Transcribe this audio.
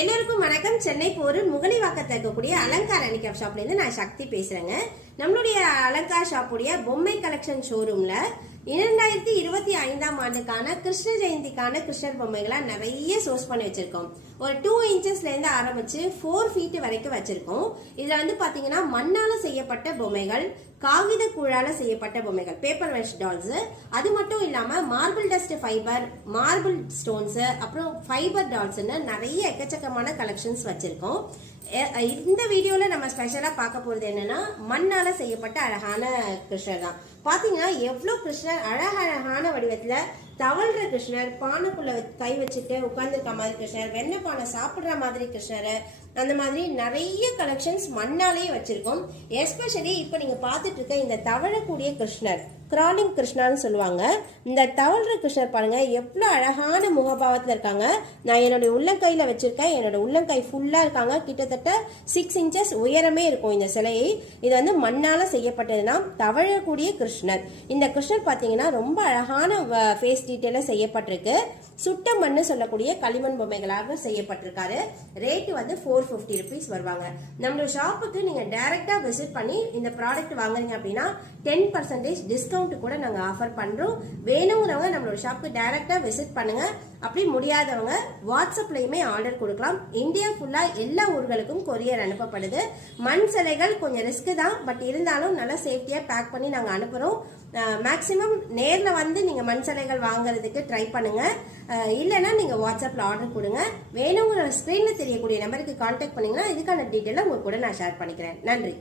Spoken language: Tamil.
எல்லாருக்கும் வணக்கம். சென்னை போரூர் முகலிவாக்கத்தில் இருக்கக்கூடிய அலங்கார் ஹேண்டிகிராஃப்ட் ஷாப்ல இருந்து நான் சக்தி பேசுறேங்க. நம்மளுடைய அலங்கார் ஷாப்புடைய பொம்மை கலெக்ஷன் ஷோரூம்ல 2025ஆம் ஆண்டுக்கான கிருஷ்ண ஜெயந்திக்கான கிருஷ்ணர் பொம்மைகளை நிறைய சோர்ஸ் பண்ணி வச்சிருக்கோம். ஒரு 2 இன்ச்சஸ்ல இருந்து ஆரம்பிச்சு 4 ஃபீட் வரைக்கும் வச்சிருக்கோம். இதுல வந்து பாத்தீங்கன்னா மண்ணால செய்யப்பட்ட பொம்மைகள், காகித கூழால செய்யப்பட்ட பொம்மைகள், பேப்பர் வெஷ் டால்ஸ், அது மட்டும் இல்லாம marble dust fibre, marble stones, அப்புறம் ஃபைபர் டால்ஸ்ன்னு நிறைய எக்கச்சக்கமான கலெக்ஷன்ஸ் வச்சிருக்கோம். இந்த வீடியோல நம்ம ஸ்பெஷலா பார்க்க போறது என்னன்னா மண்ணால செய்யப்பட்ட அழகான கிருஷ்ணர் தான். பாத்தீங்கன்னா எவ்வளவு கிருஷ்ணர் அழகழகான வடிவத்துல தவழ்ற கிருஷ்ணர், பானைக்குள்ள கை வச்சுட்டு உட்கார்ந்துருக்க மாதிரி கிருஷ்ணர், வெண்ணெய் பானை சாப்பிடுற மாதிரி கிருஷ்ணர், அந்த மாதிரி நிறைய கலெக்ஷன்ஸ் மண்ணாலே வச்சிருக்கோம். எஸ்பெஷலி இப்ப நீங்க பாத்துட்டு இருக்க இந்த தவழக்கூடிய கிருஷ்ணர், கிராலிங் கிருஷ்ணான்னு சொல்லுவாங்க. இந்த தவழ்ற கிருஷ்ணர் பாருங்க எவ்வளவு அழகான முகபாவத்துல இருக்காங்க. நான் என்னோட உள்ளங்கையில வச்சிருக்கேன். என்னோட உள்ளங்கை ஃபுல்லா இருக்காங்க. கிட்டத்தட்ட 6 இன்ச்சஸ் உயரமே இருக்கும் இந்த சிலையை. இது வந்து மண்ணால செய்யப்பட்டதுன்னா தவழக்கூடிய கிருஷ்ணர். இந்த கிருஷ்ணர் பாத்தீங்கன்னா ரொம்ப அழகான ஃபேஸ் டீட்டெயில செய்யப்பட்டிருக்கு. சுட்ட மண்ணு சொல்லக்கூடிய களிமண் பொம்மைகளாக செய்யப்பட்டிருக்காரு. ரேட் வந்து 450 rupees வருவாங்க. நம்மளோட ஷாப்புக்கு நீங்க டைரக்டா விசிட் பண்ணி இந்த ப்ராடக்ட் வாங்குறீங்க அப்படின்னா 10% டிஸ்கவுண்ட் கூட நாங்க ஆஃபர் பண்றோம். வேணுங்கிறவங்க நம்மளோட ஷாப்புக்கு டைரக்டா விசிட் பண்ணுங்க. அப்படி முடியாதவங்க வாட்ஸ்அப்லயுமே ஆர்டர் கொடுக்கலாம். இந்தியா ஃபுல்லா எல்லா ஊர்களுக்கும் கொரியர் அனுப்பப்படுது. மண் சிலைகள் கொஞ்சம் ரிஸ்க் தான், பட் இருந்தாலும் நல்லா சேஃப்டியா பேக் பண்ணி நாங்க அனுப்புறோம். மேக்சிமம் நேர்ல வந்து நீங்க மண் சிலைகள் வாங்குறதுக்கு ட்ரை பண்ணுங்க. இல்லைன்னா நீங்க வாட்ஸ்அப்ல ஆர்டர் கொடுங்க. வேணுங்கிற ஸ்கிரீன்ல தெரியக்கூடிய நம்பருக்கு கான்டாக்ட் பண்ணீங்கன்னா இதுக்கான டீட்டெயில உங்க கூட நான் ஷேர் பண்ணிக்கிறேன். நன்றி.